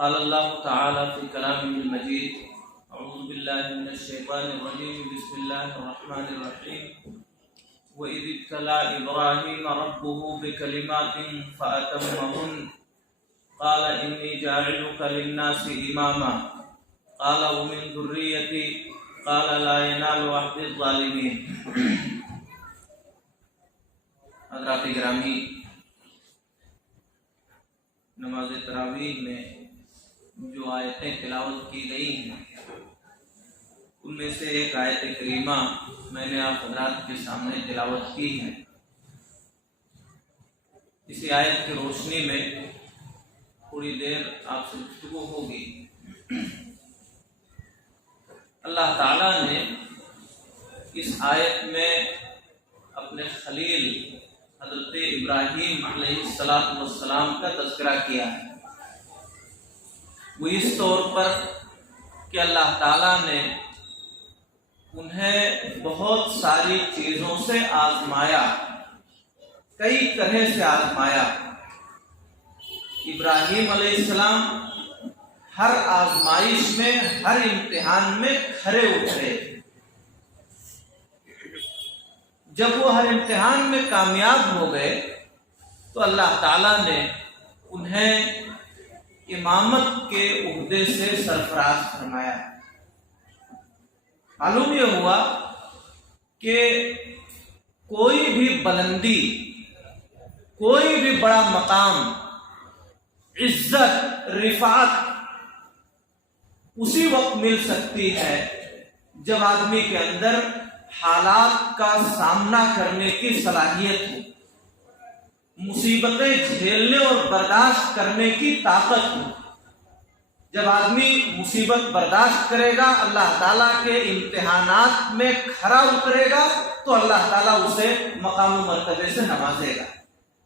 قال اللہ تعالی فی کلامہ المجید اعوذ باللہ من الشیطان الرجیم بسم اللہ الرحمن الرحیم وَإِذِ ابْتَلَى إِبْرَاهِيمَ رَبُّهُ بِكَلِمَاتٍ فَأَتَمَّهُنَّ قَالَ إِنِّي جَاعِلُكَ لِلنَّاسِ إِمَامًا قَالَ وَمِنْ ذُرِّيَّتِي قَالَ لَا يَنَالُ عَهْدِ الظَّالِمِينَ۔ حضرات گرامی، نماز تراویح میں جو آیتیں تلاوت کی گئی ہیں ان میں سے ایک آیت کریمہ میں نے آپ حضرات کے سامنے تلاوت کی ہے۔ اسی آیت کی روشنی میں تھوڑی دیر آپ سے گفتگو ہوگی۔ اللہ تعالیٰ نے اس آیت میں اپنے خلیل حضرت ابراہیم علیہ السلام کا تذکرہ کیا ہے۔ وہ اس طور پر کہ اللہ تعالیٰ نے انہیں بہت ساری چیزوں سے آزمایا، کئی طرح سے آزمایا۔ ابراہیم علیہ السلام ہر آزمائش میں، ہر امتحان میں کھرے اترے۔ جب وہ ہر امتحان میں کامیاب ہو گئے تو اللہ تعالیٰ نے انہیں امامت کے عہدے سے سرفراز فرمایا۔ معلوم یہ ہوا کہ کوئی بھی بلندی، کوئی بھی بڑا مقام، عزت، رفعت اسی وقت مل سکتی ہے جب آدمی کے اندر حالات کا سامنا کرنے کی صلاحیت ہو، مصیبتیں جھیلنے اور برداشت کرنے کی طاقت ہو۔ جب آدمی مصیبت برداشت کرے گا، اللہ تعالیٰ کے امتحانات میں کھرا اترے گا تو اللہ تعالیٰ اسے مقام و مرتبے سے نوازے گا۔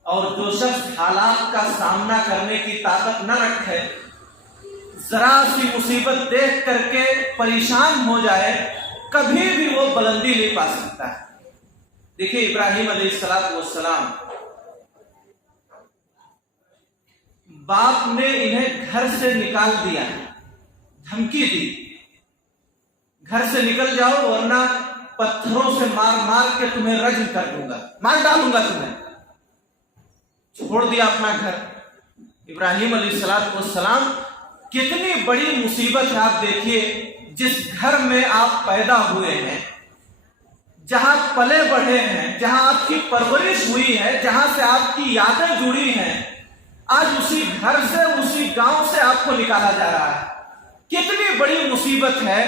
اور جو شخص حالات کا سامنا کرنے کی طاقت نہ رکھے، ذرا سی مصیبت دیکھ کر کے پریشان ہو جائے، کبھی بھی وہ بلندی نہیں پا سکتا ہے۔ دیکھیے ابراہیم علیہ السلام، باپ نے انہیں گھر سے نکال دیا، دھمکی دی، گھر سے نکل جاؤ ورنہ پتھروں سے مار مار کے تمہیں رجم کر دوں گا، مار ڈالوں گا تمہیں۔ چھوڑ دیا اپنا گھر۔ ابراہیم علیہ السلام کتنی بڑی مصیبت ہے، آپ دیکھیے جس گھر میں آپ پیدا ہوئے ہیں، جہاں پلے بڑھے ہیں، جہاں آپ کی پرورش ہوئی ہے، جہاں سے آپ کی یادیں جڑی ہیں، آج اسی گھر سے، اسی گاؤں سے آپ کو نکالا جا رہا ہے۔ کتنی بڑی مصیبت ہے،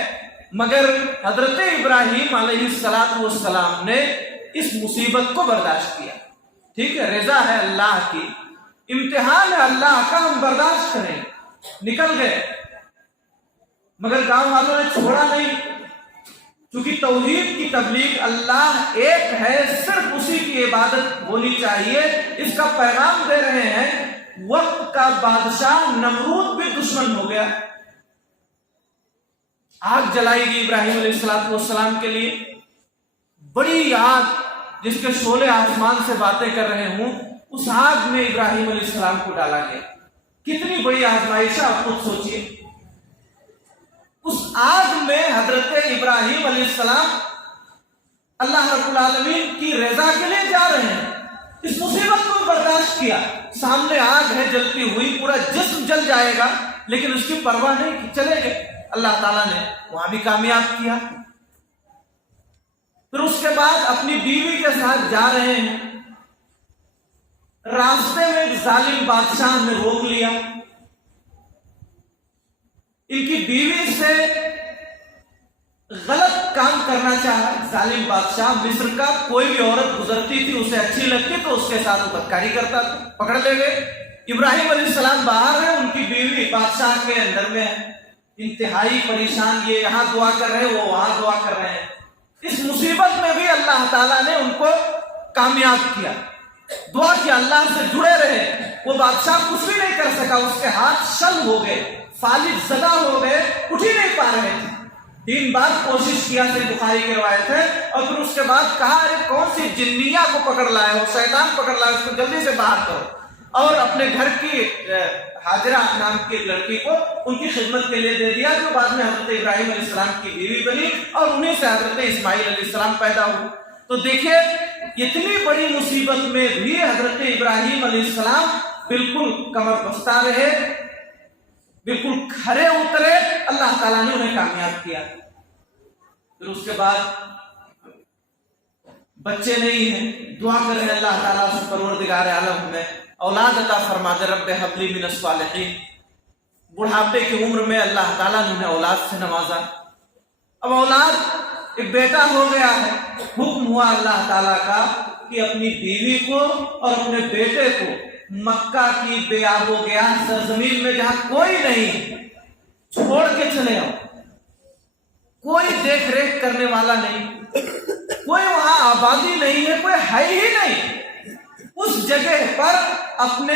مگر حضرت ابراہیم علیہ السلام نے اس مصیبت کو برداشت کیا۔ ٹھیک ہے، رضا ہے اللہ کی، امتحان ہے اللہ کا، ہم برداشت کریں۔ نکل گئے، مگر گاؤں والوں نے چھوڑا نہیں، کیونکہ توحید کی تبلیغ، اللہ ایک ہے، صرف اسی کی عبادت ہونی چاہیے، اس کا پیغام دے رہے ہیں۔ وقت کا بادشاہ نمرود بھی دشمن ہو گیا۔ آگ جلائی گئی ابراہیم علیہ السلام کے لیے، بڑی آگ جس کے شعلے آسمان سے باتیں کر رہے ہوں، اس آگ میں ابراہیم علیہ السلام کو ڈالا گیا۔ کتنی بڑی آزمائش ہے، آپ خود سوچئے۔ اس آگ میں حضرت ابراہیم علیہ السلام اللہ رب العالمین کی رضا کے لیے جا رہے ہیں۔ اس مصیبت کو برداشت کیا، سامنے آگ ہے جلتی ہوئی، پورا جسم جل جائے گا، لیکن اس کی پرواہ نہیں کی، چلے گئے۔ اللہ تعالیٰ نے وہاں بھی کامیاب کیا۔ پھر اس کے بعد اپنی بیوی کے ساتھ جا رہے ہیں، راستے میں ایک ظالم بادشاہ نے روک لیا۔ ان کی بیوی سے غلط کام کرنا چاہا ظالم بادشاہ۔ مصر کا کوئی بھی عورت گزرتی تھی، اسے اچھی لگتی تو اس کے ساتھ وہ بدکاری کرتا تھا، پکڑ لے گئے۔ ابراہیم علیہ السلام باہر ہیں، ان کی بیوی بادشاہ کے اندر میں ہے، انتہائی پریشان، یہ یہاں دعا کر رہے ہیں، وہ وہاں دعا کر رہے ہیں۔ اس مصیبت میں بھی اللہ تعالیٰ نے ان کو کامیاب کیا۔ دعا کہ اللہ سے جڑے رہے، وہ بادشاہ کچھ بھی نہیں کر سکا، اس کے ہاتھ شل ہو گئے، فالج زدہ ہو گئے، اٹھ ہی نہیں پا رہے تھے۔ 3 بار کوشش کیا، صحیح بخاری کی روایت ہے، اور پھر اس کے بعد کہا ارے کون سی جنیہ کو پکڑ لائے ہو، شیطان پکڑ لائے، اس کو جلدی سے باہر کرو۔ اور اپنے گھر کی हाजरा नाम की एक लड़की को उनकी खिदमत के लिए दे दिया, जो बाद में हजरत इब्राहिम अलैहिस्सलाम की बीवी बनी और उन्हीं से हजरत इस्माइल अलैहिस्सलाम पैदा हुए। तो देखिए इतनी बड़ी मुसीबत में भी हजरत इब्राहिम अलैहिस्सलाम बिल्कुल कमर बस्ता रहे, बिल्कुल खरे उतरे, अल्लाह ताला ने उन्हें कामयाब किया। फिर उसके बाद बच्चे नहीं है, दुआ करें अल्लाह ताला से, परवरदिगार आलम हमें औलाद अता फरमा दे, रब्बे हबली मिनस सालिहीन। बुढ़ापे की उम्र में अल्लाह ताला ने उन्हें औलाद से नवाजा। अब औलाद, एक बेटा हो गया है, हुक्म हुआ अल्लाह ताला का कि अपनी बीवी को और अपने बेटे को मक्का की बेआबो गया सरजमीन में जहां कोई नहीं छोड़ के चले आओ। कोई देख रेख करने वाला नहीं, कोई वहां आबादी नहीं है, कोई है ही नहीं। उस जगह पर अपने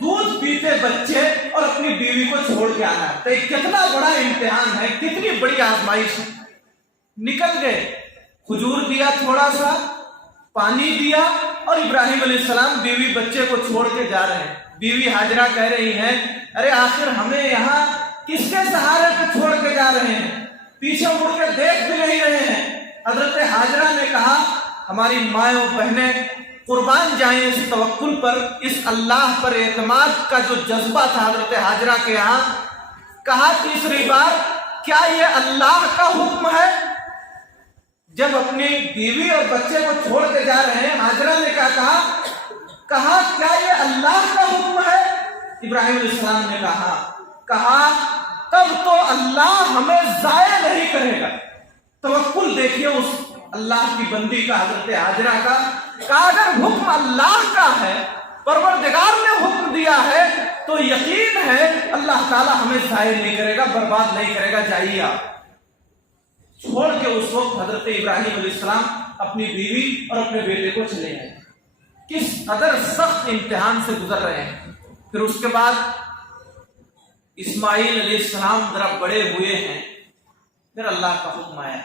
दूध पीते बच्चे और अपनी बीवी को छोड़ के आना, तो कितना बड़ा इम्तिहान है, कितनी बड़ी आजमाइश है। निकल गए, खजूर दिया, थोड़ा सा पानी दिया, और इब्राहिम अलैहिस्सलाम बीवी बच्चे को छोड़ के जा रहे हैं। बीवी हाजरा कह रही है, अरे आखिर हमें यहाँ किसके सहारे पे छोड़ के जा रहे हैं, पीछे मुड़ के देख भी नहीं रहे हैं। हजरत हाजरा ने कहा, हमारी माएं और बहनें कुर्बान जाएं इस तवक्कुल पर, इस अल्लाह पर एतमाद का जो जज्बा था हजरत हाजरा के यहाँ। कहा तीसरी बार, क्या ये अल्लाह का हुक्म है? जब अपनी बीवी और बच्चे को छोड़ के जा रहे हैं, हाजरा ने क्या कहा? क्या ये अल्लाह का हुक्म है? इब्राहिम अलैहिस्सलाम ने कहा तब तो अल्लाह हमें जाया नहीं करेगा। तवक्कुल देखिए उस अल्लाह की बंदी का, हजरत हाजरा का। अगर हुक्म अल्लाह का है, परवरदिगार ने हुक्म दिया है, तो यकीन है अल्लाह ताला हमें जाया नहीं करेगा, बर्बाद नहीं करेगा, जाइए आप। छोड़ के उस वक्त हजरत इब्राहिम अलैहिस्सलाम अपनी बीवी और अपने बेटे को चले आए। किस कदर सख्त इम्तिहान से गुजर रहे हैं। फिर उसके बाद इस्माइल अलैहिस्सलाम जरा बड़े हुए हैं, फिर अल्लाह का हुक्म आया,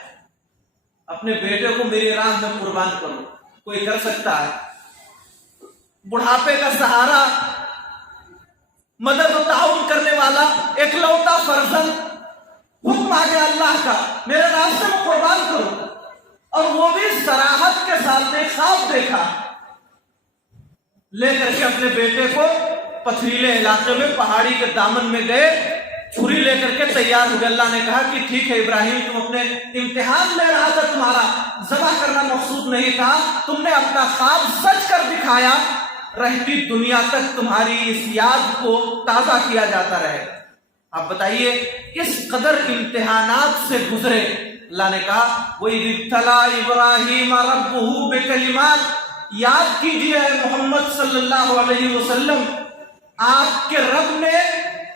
अपने बेटे को मेरी राह में कुर्बान करो। कोई कर सकता है? बुढ़ापे का सहारा, मदद और ताउन करने वाला एकलौता फर्जंद, हुक्म आ गया अल्लाह का, मेरे रास्ते में कुर्बान करो। और वो भी सराहत के साथ ने ख्वाब देखा, लेकर के अपने बेटे को पथरीले इलाके में, पहाड़ी के दामन में गए, छुरी लेकर के तैयार हुए। अल्लाह ने कहा कि ठीक है इब्राहिम, तुम अपने इम्तिहान ले रहा था, तुम्हारा ज़बह करना मकसूद नहीं था, तुमने अपना ख्वाब सच कर दिखाया, रहती दुनिया तक तुम्हारी इस याद को ताज़ा किया जाता रहेगा। आप बताइए किस कदर इम्तिहानात से गुजरे। अल्लाह ने कहा, वही इब्तला इब्राहिम रब्बुहु बिकलिमात, याद कीजिए मोहम्मद सल्लल्लाहु अलैहि वसल्लम, आपके रब ने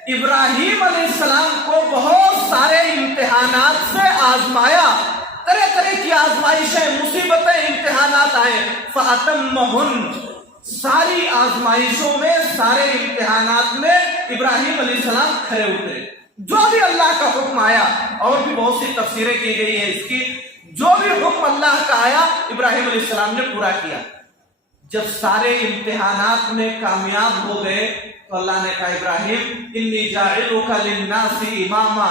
इब्राहिम अलैहिस्सलाम को बहुत सारे इम्तिहानात से आजमाया, तरह तरह की आजमाइशें, मुसीबतें, इम्तिहानात आए। फअतम्महुन, सारी आजमाइशों में, सारे इम्तिहानात में इब्राहिम अलैहिस्सलाम खरे उतरे। जो भी अल्लाह का हुक्म आया, और भी बहुत सी तफसीरें की गई है इसकी, जो भी हुक्म अल्लाह का आया इब्राहिम अलैहिस्सलाम ने पूरा किया। जब सारे इम्तिहानात में कामयाब हो गए तो अल्लाह ने कहा, इब्राहिम इन्नी जाइलुका लिन्नासी इमामा,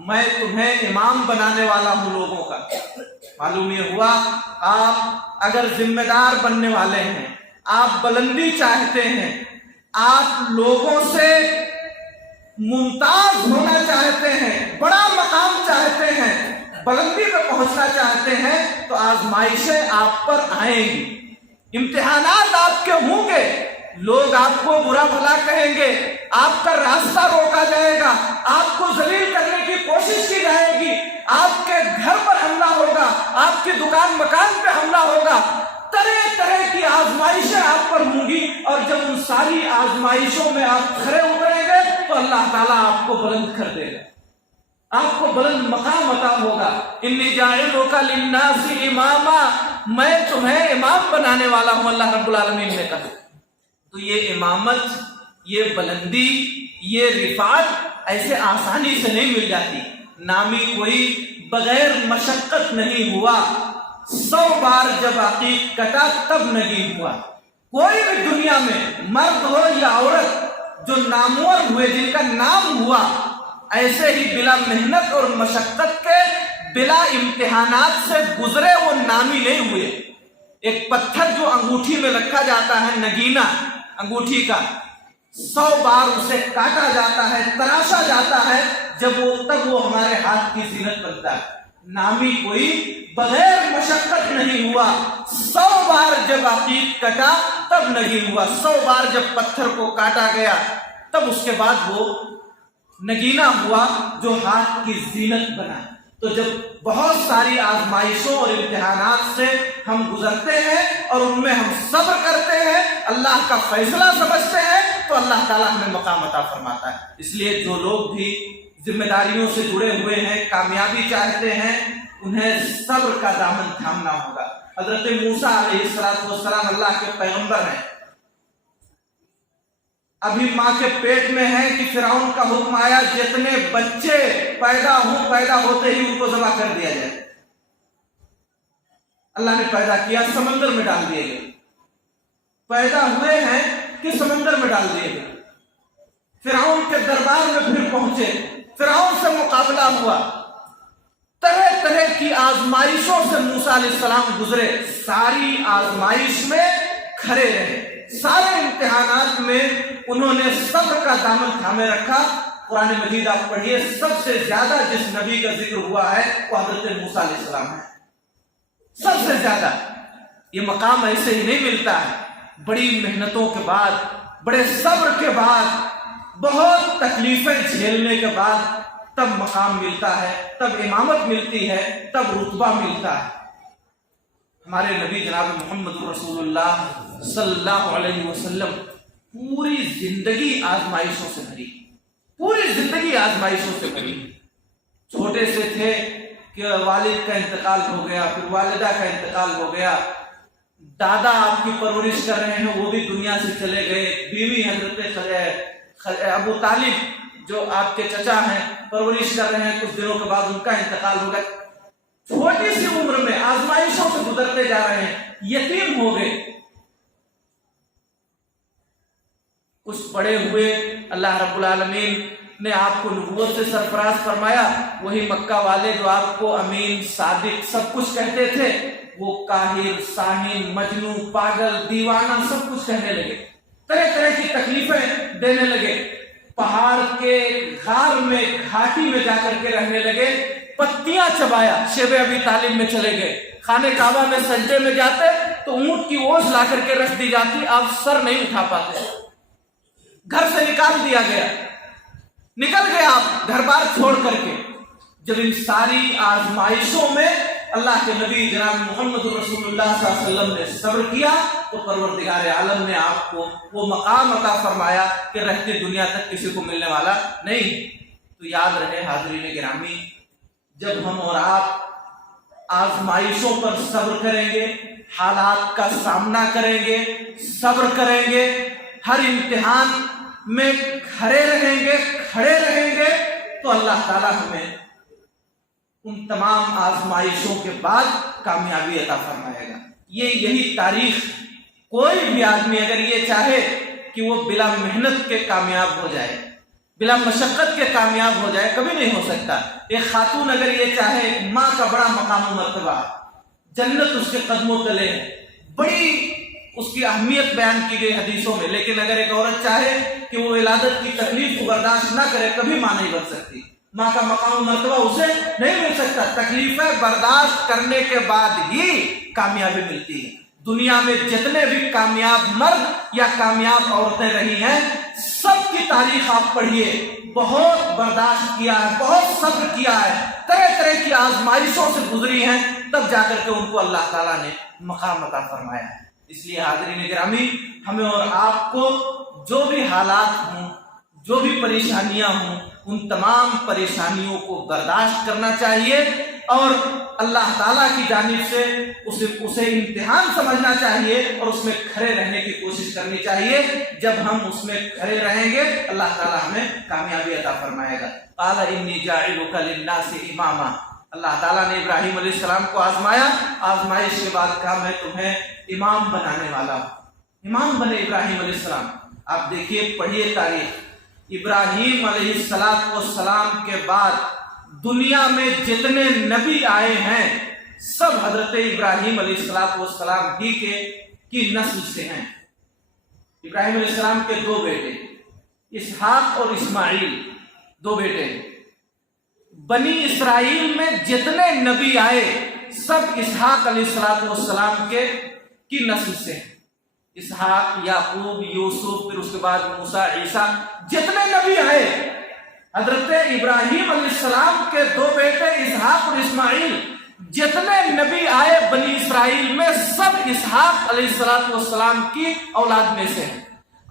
मैं तुम्हें इमाम बनाने वाला हूं लोगों का। मालूम ये हुआ, आप अगर जिम्मेदार बनने वाले हैं, आप बुलंदी चाहते हैं, आप लोगों से मुमताज होना चाहते हैं, बड़ा मकाम चाहते हैं, बुलंदी पे पहुंचना चाहते हैं, तो आजमाइशें आप पर आएंगी, इम्तिहानात आपके होंगे, लोग आपको बुरा भला कहेंगे, आपका रास्ता रोका जाएगा, आपको जलील करने की कोशिश की जाएगी, आपके घर पर हमला होगा, आपकी दुकान मकान पे हमला होगा, तरह तरह की आजमाइशें आप पर होंगी। और जब उन सारी आजमाइशों में आप खरे उतरेंगे तो अल्लाह ताला आपको बुलंद कर देगा, आपको बुलंद मकाम अता होगा। इन्नी जाइलुका लिन्नासी इमामा, मैं तुम्हें इमाम बनाने वाला हूं, अल्लाह रब्बुल आलमीन ने कहा। तो ये इमामत, ये बुलंदी, ये रिफात ऐसे आसानी से नहीं मिल जाती। नामी कोई बगैर मशक्कत नहीं हुआ, 100 बार जब अकीक कटा तब नहीं हुआ। कोई भी दुनिया में मर्द हो या औरत, जो नामवर हुए, जिनका नाम हुआ, ऐसे ही बिला मेहनत और मशक्कत के, बिला इम्तिहानात से गुजरे वो नामी नहीं हुए। एक पत्थर जो अंगूठी में रखा जाता है, नगीना अंगूठी का, 100 बार उसे काटा जाता है, तराशा जाता है, तब वो हमारे हाथ की जीनत बनता है। नामी कोई बगैर मशक्कत नहीं हुआ। 100 बार जब अकीक कटा तब नहीं हुआ, 100 बार जब पत्थर को काटा गया तब उसके बाद वो नगीना हुआ जो हाथ की जीनत बना। तो जब बहुत सारी आजमाइशों और इम्तिहानात से हम गुजरते हैं और उनमें हम सब्र करते हैं, अल्लाह का फैसला समझते हैं, तो अल्लाह ताला हमें मकाम अता फरमाता है। इसलिए जो लोग भी जिम्मेदारियों से जुड़े हुए हैं, कामयाबी चाहते हैं, उन्हें सब्र का दामन थामना होगा। हजरत मूसा अलैहिस्सलाम अल्लाह के पैगंबर हैं, अभी माँ के पेट में है कि फिरौन का हुक्म आया जितने बच्चे पैदा होते ही उनको ज़बह कर दिया जाए। अल्लाह ने पैदा किया, समंदर में डाल दिए गए। पैदा हुए हैं कि समंदर में डाल दिए गए। फिरौन के दरबार में फिर पहुंचे, फिरौन से मुकाबला हुआ, तरह तरह की आजमाइशों से मूसा अलैहिस्सलाम गुजरे। सारी आजमाइश में खड़े रहे, सारे इम्तिहानात में उन्होंने सब्र का दामन थामे रखा। कुरान मजीद आप पढ़िए, सबसे ज्यादा जिस नबी का जिक्र हुआ है वो हजरत मूसा अलैहिस्सलाम है, सबसे ज्यादा। ये मकाम ऐसे ही नहीं मिलता है, बड़ी मेहनतों के बाद, बड़े सब्र के बाद, बहुत तकलीफें झेलने के बाद तब मकाम मिलता है, तब इमामत मिलती है, तब रुतबा मिलता है। हमारे नबी जनाब मोहम्मद रसूलुल्लाह सल्लल्लाहु अलैहि वसल्लम पूरी जिंदगी आजमाइशों से भरी, पूरी जिंदगी आजमाइशों से भरी। छोटे से थे कि वालिद का इंतकाल हो गया, फिर वालिदा का इंतकाल हो गया, दादा आपकी परवरिश कर रहे हैं वो भी दुनिया से चले गए, बीवी हजरत अबू तालिब जो आपके चचा हैं परवरिश कर रहे हैं, कुछ दिनों के बाद उनका इंतकाल हो गया। छोटी सी उम्र में आजमाइशों से गुजरते जा रहे हैं, यतीम हो गए। कुछ बड़े हुए, अल्लाह रब्बुल आलमीन ने आपको नबूवत से सरफराज फरमाया। वही मक्का वाले जो आपको अमीन, सादिक सब कुछ कहते थे, वो काहिर, साहिन, मजनू, पागल, दीवाना सब कुछ कहने लगे, तरह तरह की तकलीफें देने लगे। पहाड़ के गार में, घाटी में जाकर के रहने लगे, पत्तियां चबाया। शेब अबी तालिब में चले गए, खाने काबा में सजदे में जाते तो ऊंट की ओस ला करके रख दी जाती, आप सर नहीं उठा पाते। घर से निकाल दिया गया, निकल गए आप घर बार छोड़ करके। जब इन सारी आजमाइशों में अल्लाह के नबी जनाब मोहम्मद रसूलुल्लाह सल्लल्लाहु अलैहि वसल्लम ने सब्र किया तो परवरदिगार आलम ने आपको वो मकाम अता फरमाया कि रहते दुनिया तक किसी को मिलने वाला नहीं। तो याद रहे हाज़रीन गिरामी, जब हम और आप आजमाइशों पर सब्र करेंगे, हालात का सामना करेंगे, सब्र करेंगे, हर इम्तिहान में खड़े रहेंगे तो अल्लाह ताला हमें उन तमाम आजमाइशों के बाद कामयाबी अता फरमाएगा। यही तारीख, कोई भी आदमी अगर ये चाहे कि वो बिला मेहनत के कामयाब हो जाए, बिला मशक्कत के कामयाब हो जाए, कभी नहीं हो सकता। एक खातून अगर ये चाहे, माँ का बड़ा मकाम मर्तबा, जन्नत उसके कदमों तले है, बड़ी उसकी अहमियत बयान की गई हदीसों में। लेकिन अगर एक औरत चाहे कि वो विलादत की तकलीफ को बर्दाश्त ना करे, कभी माँ नहीं बन सकती, माँ का मकाम मर्तबा उसे नहीं मिल सकता। तकलीफें बर्दाश्त करने के बाद ही कामयाबी मिलती है। दुनिया में जितने भी कामयाब मर्द या कामयाब औरतें रही हैं, सबकी तारीख आप पढ़िए, बहुत बर्दाश्त किया है, बहुत सब्र किया है, तरह तरह की आजमाइशों से गुजरी हैं, तब जाकर के उनको अल्लाह ताला ने मकाम अता फरमाया है। इसलिए हाज़रीन गिरामी, हमें और आपको जो भी हालात हों, जो भी परेशानियां हों, उन तमाम परेशानियों को बर्दाश्त करना चाहिए और अल्लाह ताला की जानिब से उसे इम्तिहान समझना चाहिए और उसमें खड़े रहने की कोशिश करनी चाहिए। जब हम उसमें खड़े रहेंगे, अल्लाह ताला हमें कामयाबी अता फरमाएगा। क़ाल इन्नी जाइलुका लिन्नासि इमामा, अल्लाह ताला ने इब्राहिम अलैहिस्सलाम को आजमाया, आजमाइश के बाद कहा मैं तुम्हें इमाम बनाने वाला हूं। इमाम बने इब्राहिम अलैहिस्सलाम। آپ دیکھیے، پڑھیے تاریخ، ابراہیم علیہ السلام کے بعد دنیا میں جتنے نبی آئے ہیں سب حضرت ابراہیم علیہ السلام ہی کی نسل سے ہیں۔ ابراہیم علیہ السلام کے دو بیٹے اسحاق اور اسماعیل، دو بیٹے۔ بنی اسرائیل میں جتنے نبی آئے سب اسحاق علیہ السلام کی نسل سے ہیں۔ اسحاق، یعقوب، یوسف، پھر اس کے بعد موسیٰ، عیسیٰ، جتنے نبی آئے حضرت ابراہیم علیہ السلام کے دو بیٹے اسحاق اور اسماعیل، جتنے نبی آئے بنی اسرائیل میں سب اسحاق علیہ السلام کی اولاد میں سے ہیں۔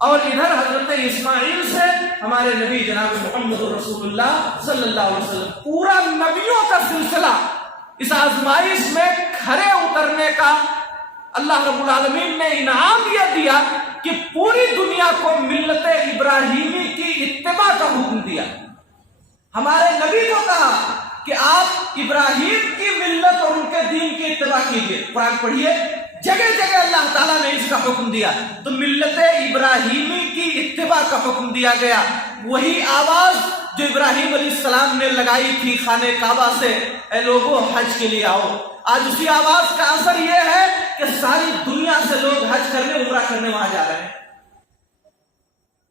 اور ادھر حضرت اسماعیل سے ہمارے نبی جناب محمد رسول اللہ صلی اللہ علیہ وسلم، پورا نبیوں کا سلسلہ اس آزمائش میں کھرے اترنے کا اللہ رب العالمین نے انعام یہ دیا کہ پوری دنیا کو ملت ابراہیمی کی اتباع کا حکم دیا۔ ہمارے نبی کو کہا کہ آپ ابراہیم کی ملت اور ان کے دین کی اتباع کیجیے۔ قرآن پڑھیے، جگہ جگہ اللہ تعالیٰ نے اس کا حکم دیا، تو ملت ابراہیمی کی اتباع کا حکم دیا گیا۔ وہی آواز جو ابراہیم علیہ السلام نے لگائی تھی خانہ کعبہ سے، اے لوگو حج کے لیے آؤ، آج اسی آواز کا اثر یہ ہے کہ ساری دنیا سے لوگ حج کرنے، عمرہ کرنے وہاں جا رہے ہیں۔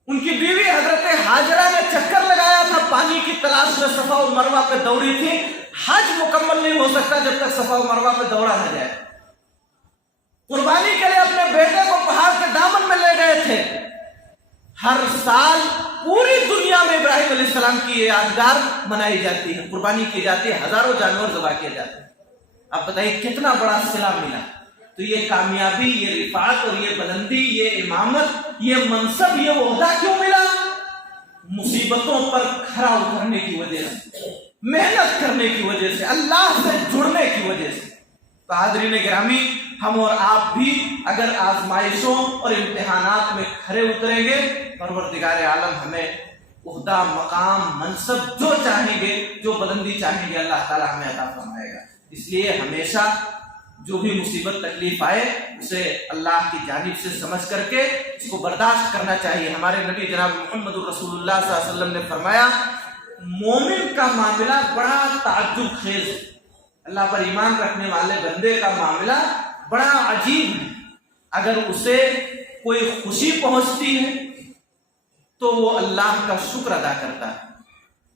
ان کی بیوی حضرت ہاجرہ نے چکر لگایا تھا پانی کی تلاش میں، صفا و مروہ پہ دوڑی تھی۔ حج مکمل نہیں ہو سکتا جب تک صفا و مروہ پہ دوڑا نہ جائے۔ قربانی کے لیے اپنے بیٹے کو پہاڑ کے دامن میں لے گئے تھے۔ ہر سال پوری دنیا میں ابراہیم علیہ السلام کی یادگار منائی جاتی ہے، قربانی کی جاتی ہے، ہزاروں جانور ذبح کیے جاتے ہیں۔ آپ بتائیے کتنا بڑا صلہ ملا۔ تو یہ کامیابی، یہ رفعت اور یہ بلندی، یہ امامت، یہ منصب، یہ عہدہ کیوں ملا؟ مصیبتوں پر کھرا اترنے کی وجہ سے، محنت کرنے کی وجہ سے، اللہ سے جڑنے کی وجہ سے۔ تو حاضرین گرامی، ہم اور آپ بھی اگر آزمائشوں اور امتحانات میں کھرے اتریں گے، پروردگار عالم ہمیں عہدہ، مقام، منصب جو چاہیں گے، جو بلندی چاہیں گے، اللہ تعالی ہمیں عطا فرمائے گا۔ اس لیے ہمیشہ جو بھی مصیبت تکلیف آئے اسے اللہ کی جانب سے سمجھ کر کے اس کو برداشت کرنا چاہیے۔ ہمارے نبی جناب محمد رسول اللہ صلی اللہ علیہ وسلم نے فرمایا، مومن کا معاملہ بڑا تعجب خیز ہے، اللہ پر ایمان رکھنے والے بندے کا معاملہ بڑا عجیب ہے۔ اگر اسے کوئی خوشی پہنچتی ہے تو وہ اللہ کا شکر ادا کرتا ہے،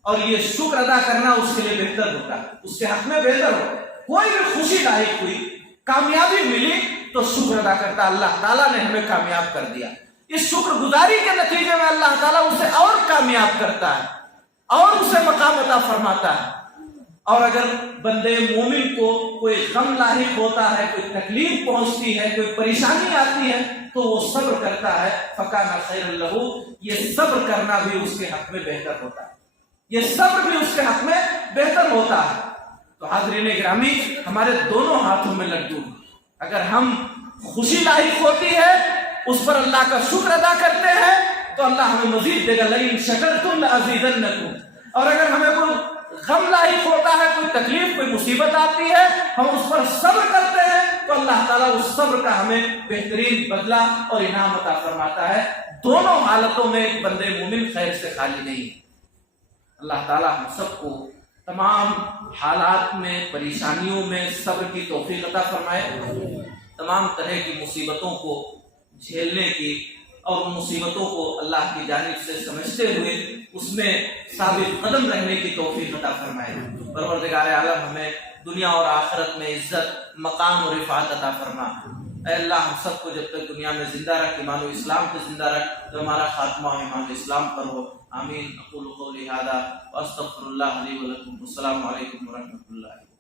اور یہ شکر ادا کرنا اس کے لیے بہتر ہوتا ہے، اس کے حق میں بہتر ہوتا ہے۔ کوئی بھی خوشی لاحق ہوئی، کامیابی ملی تو شکر ادا کرتا، اللہ تعالیٰ نے ہمیں کامیاب کر دیا۔ اس شکر گزاری کے نتیجے میں اللہ تعالیٰ اسے اور کامیاب کرتا ہے اور اسے مقام عطا فرماتا ہے۔ اور اگر بندے مومن کو کوئی غم لاحق ہوتا ہے، کوئی تکلیف پہنچتی ہے، کوئی پریشانی آتی ہے تو وہ صبر کرتا ہے، فَكَانَ خَيْرًا لَهُ، یہ صبر کرنا بھی اس کے حق میں بہتر ہوتا ہے، یہ صبر بھی اس کے حق میں بہتر ہوتا ہے۔ تو حاضرین گرامی، ہمارے دونوں ہاتھوں میں لڈو ہیں۔ اگر ہم خوشی لاحق ہوتی ہے اس پر اللہ کا شکر ادا کرتے ہیں تو اللہ ہمیں مزید دے گا، لئن شکرتم لازیدنکم۔ اور اگر ہمیں کوئی غم لاحق ہوتا ہے، کوئی تکلیف، کوئی مصیبت آتی ہے، ہم اس پر صبر کرتے ہیں تو اللہ تعالیٰ اس صبر کا ہمیں بہترین بدلہ اور انعام عطا فرماتا ہے۔ دونوں حالتوں میں بندے مومن خیر سے خالی نہیں ہے۔ اللہ تعالیٰ ہم سب کو تمام حالات میں، پریشانیوں میں صبر کی توفیق عطا فرمائے، تمام طرح کی مصیبتوں کو جھیلنے کی اور ان مصیبتوں کو اللہ کی جانب سے سمجھتے ہوئے اس میں ثابت قدم رہنے کی توفیق عطا فرمائے۔ پروردگار عالم ہمیں دنیا اور آخرت میں عزت، مقام اور رفعت عطا فرما۔ اے اللہ، ہم سب کو جب تک دنیا میں زندہ رکھ، ایمان و اسلام پہ زندہ رکھ، تو ہمارا خاتمہ ایمان و اسلام پر ہو۔ آمین۔ اقول قولی ھذا واستغفر اللہ لی ولکم۔ السلام علیکم ورحمۃ اللہ۔